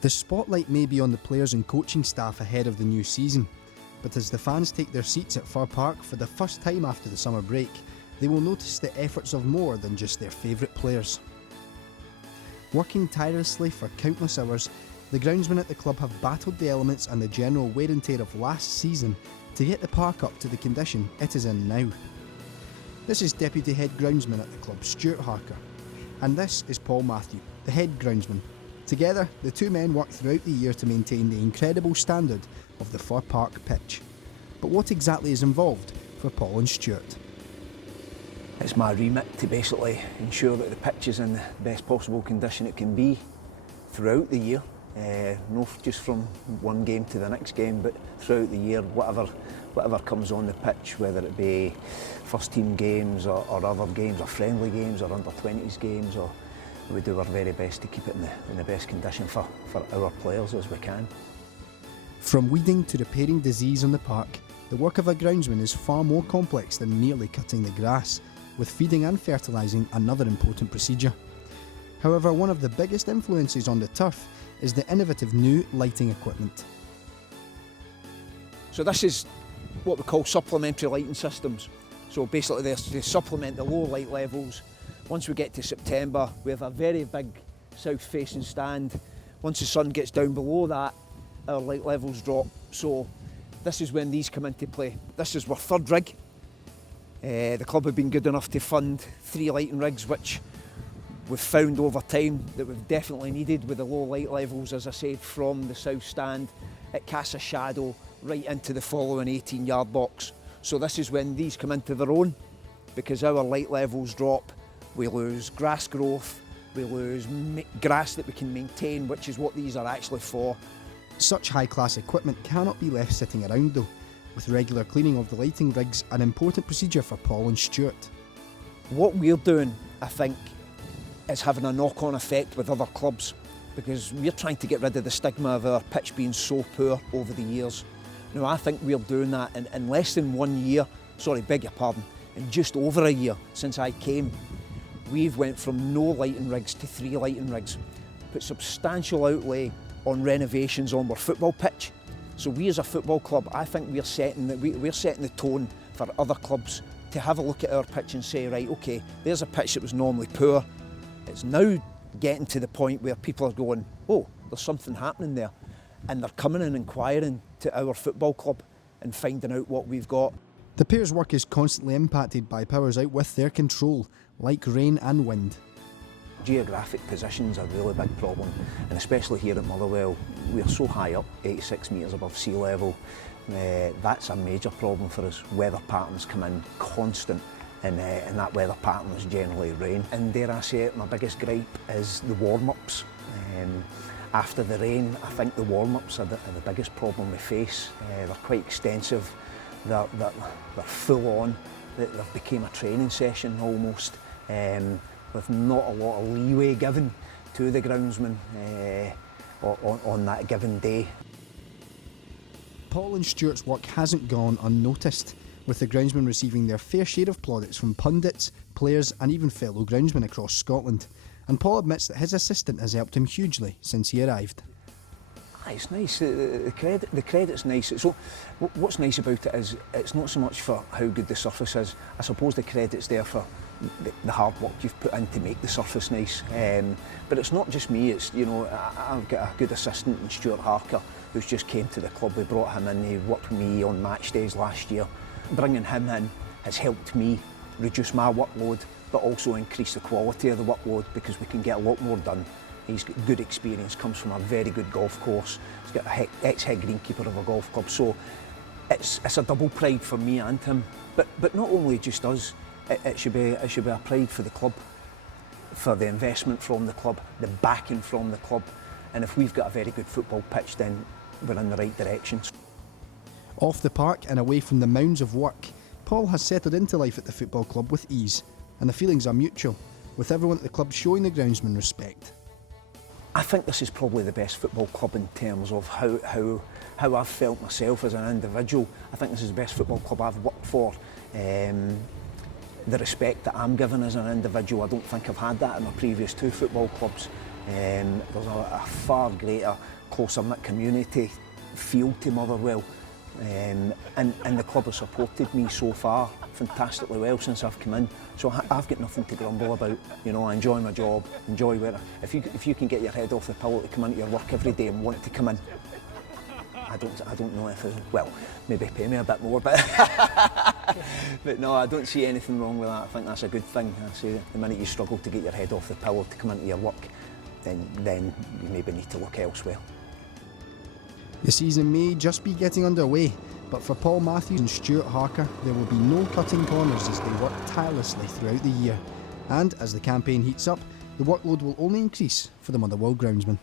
The spotlight may be on the players and coaching staff ahead of the new season, but as the fans take their seats at Fir Park for the first time after the summer break, they will notice the efforts of more than just their favourite players. Working tirelessly for countless hours, the groundsmen at the club have battled the elements and the general wear and tear of last season to get the park up to the condition it is in now. This is Deputy Head Groundsman at the club, Stuart Harker, and this is Paul Matthew, the Head Groundsman. Together, the two men work throughout the year to maintain the incredible standard of the Fir Park pitch. But what exactly is involved for Paul and Stuart? It's my remit to basically ensure that the pitch is in the best possible condition it can be throughout the year. Not just from one game to the next game, but throughout the year, whatever comes on the pitch, whether it be first team games or other games, or friendly games, or under 20s games, or we do our very best to keep it in the best condition for our players as we can. From weeding to repairing disease on the park, the work of a groundsman is far more complex than merely cutting the grass, with feeding and fertilising another important procedure. However, one of the biggest influences on the turf is the innovative new lighting equipment. So this is what we call supplementary lighting systems. So basically they supplement the low light levels. Once we get to September, we have a very big south-facing stand. Once the sun gets down below that, our light levels drop. So this is when these come into play. This is our third rig. The club have been good enough to fund 3 lighting rigs, which we've found over time that we've definitely needed with the low light levels, as I said, from the south stand. It casts a shadow right into the following 18-yard box. So this is when these come into their own, because our light levels drop, we lose grass growth, we lose grass that we can maintain, which is what these are actually for. Such high-class equipment cannot be left sitting around though, with regular cleaning of the lighting rigs an important procedure for Paul and Stuart. What we're doing, I think, is having a knock-on effect with other clubs, because we're trying to get rid of the stigma of our pitch being so poor over the years. Now I think we're doing that in less than 1 year, in just over a year since I came. We've went from no lighting rigs to 3 lighting rigs, put substantial outlay on renovations on our football pitch. So we as a football club, I think we're setting the tone for other clubs to have a look at our pitch and say, right, okay, there's a pitch that was normally poor. It's now getting to the point where people are going, oh, there's something happening there. And they're coming and inquiring to our football club and finding out what we've got. The pair's work is constantly impacted by powers out with their control, like rain and wind. Geographic position's a really big problem, and especially here at Motherwell, we're so high up, 86 metres above sea level. That's a major problem for us. Weather patterns come in constant, and that weather pattern is generally rain. And dare I say it, my biggest gripe is the warm-ups. After the rain, I think the warm-ups are the biggest problem we face. They're quite extensive, they're full on, they've become a training session almost, with not a lot of leeway given to the groundsman on that given day. Paul and Stuart's work hasn't gone unnoticed, with the groundsmen receiving their fair share of plaudits from pundits, players and even fellow groundsmen across Scotland. And Paul admits that his assistant has helped him hugely since he arrived. It's nice, the credit's nice. So what's nice about it is it's not so much for how good the surface is. I suppose the credit's there for the hard work you've put in to make the surface nice. But it's not just me, it's, you know, I've got a good assistant in Stuart Harker who's just came to the club. We brought him in, he worked with me on match days last year. Bringing him in has helped me reduce my workload, but also increase the quality of the workload, because we can get a lot more done. He's got good experience, comes from a very good golf course. He's got an ex-head greenkeeper of a golf club, so it's a double pride for me and him. But not only just us, it should be a pride for the club, for the investment from the club, the backing from the club. And if we've got a very good football pitch, then we're in the right direction. Off the park and away from the mounds of work, Paul has settled into life at the football club with ease, and the feelings are mutual, with everyone at the club showing the groundsman respect. I think this is probably the best football club in terms of how I've felt myself as an individual. I think this is the best football club I've worked for. The respect that I'm given as an individual, I don't think I've had that in my previous 2 football clubs. There's a far greater, closer-knit community feel to Motherwell, and the club has supported me so far fantastically well since I've come in. So I've got nothing to grumble about. You know, I enjoy my job, enjoy where. If you can get your head off the pillow to come into your work every day and want to come in, I don't know if well, maybe pay me a bit more, but but no, I don't see anything wrong with that. I think that's a good thing. I say the minute you struggle to get your head off the pillow to come into your work, then you maybe need to look elsewhere. The season may just be getting underway, but for Paul Matthew and Stuart Harker, there will be no cutting corners as they work tirelessly throughout the year. And as the campaign heats up, the workload will only increase for the Motherwell groundsman.